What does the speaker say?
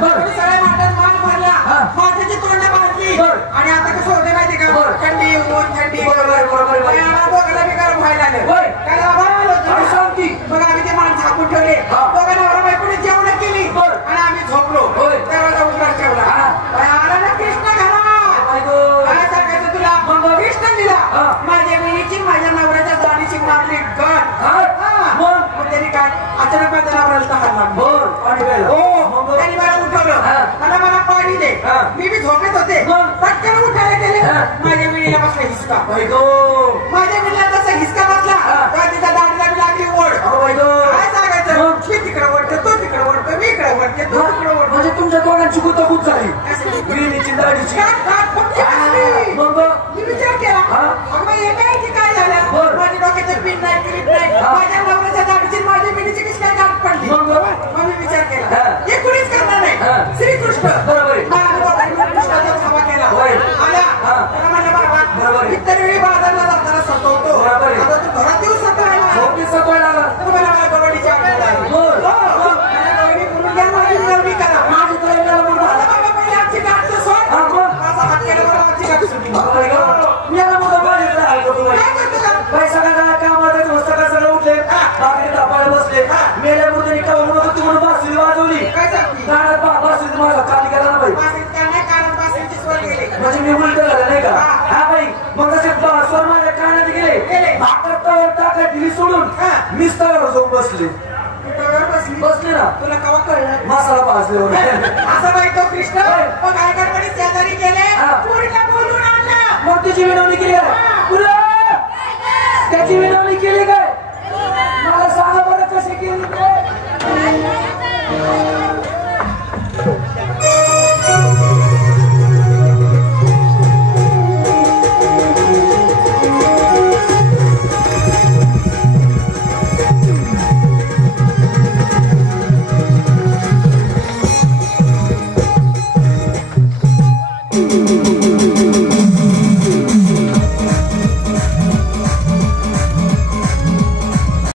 बर. तुम्ही सगळ्या माठात माल भरला हा. माठाची तोंड बर. आणि आता कसं होते माहिती का बर. थंडी ऊन थंडी बर, बर, बर, बर, बर. आणि आम्हाला दोघांना बी गरम व्हायला. काय आभार आलो तुम्ही. मग आम्ही ते माणसं ठेवले हा. नवरा बायकोने जेवण केली. आणि आम्ही झोपलो. दरवाजा उघडा ठेवला हा. आणि आला ना कृष्ण घरा काय सांगायचं तुला? कृष्ण दिला हा. माझ्या मुलीची माझ्या नवऱ्याच्या दाढीची मारली गण हा? हा. मग? त्यांनी काय अचानक माझ्या नवऱ्याला तहान लागली बर पाणी प्यायला हो मग? त्यांनी मला उठवलं हा. मला मला पाणी दे हा. मी बी मग? पटकन उठायला गेले हा. माझ्या मुलीला बसला हिसका गो माझ्या मुलीला तसा हिसका बसला हा. दाढीला बी लागली ओढ गो काय सांगायचं मग? मी तिकडे ओढते तो तिकडे ओढतो मी इकडे ओढते तो तिकडे ओढतो म्हणजे तुमच्या दोघांची गुंतागुंत झाली फक्त बसली. मग मी विचार केला हा. हे काय झालं. माझ्या डोक्याचं पिन नाही क्लिप नाही हा. माझ्या नवऱ्याच्या दाढीची आणि माझ्या मुलीची कशी काय गाठ पडली मग? मग मी विचार केला हा. हे कुणीच करणार नाही हा. श्रीकृष्ण बरोबर आहे. मला दोघांनी मिळून कृष्णाचा धावा केला होय. आला हा. त्याला म्हणलं बाबा बरोबर आहे. इतर वेळी बाजारला जाताना सतवतो बरोबर आहे. आता तू घरात येऊ सतवायला झोपी सतवायला आला. तू मला मला गवडीची आठवण आली. बर. हो, हो. मला गवडी बोलून द्या, माझी गवडी करा. माझी तर एकट्याला बोलू मला आला. बाबा पहिले आमची गाठ तर सोड. हा, मग? माझा हात केल्यावर आमची गाठ सुटली. अहो बाई गो, मी याला मोठं पाणी प्यायला आलो कामात सगळं उठले बाकी तापायला बसले मेल्या म्हणून वाजवली काय सांगती? माझा काल गेला ना बाई म्हणजे मी उलट झालं नाही का हा बाई मग तसे स्वर माझ्या कानात गेले दिली सोडून जाऊन बसले बसली. बसले ना तुला केव्हा कळलं? मसाला भाजल्यावर असं बाई तो कृष्ण मग काय शेजारी गेले हा. बोलून आणला मग विनवणी केली काय पुढे त्याची विनवणी केली काय मला सांगा बरं कशी केली काय Thank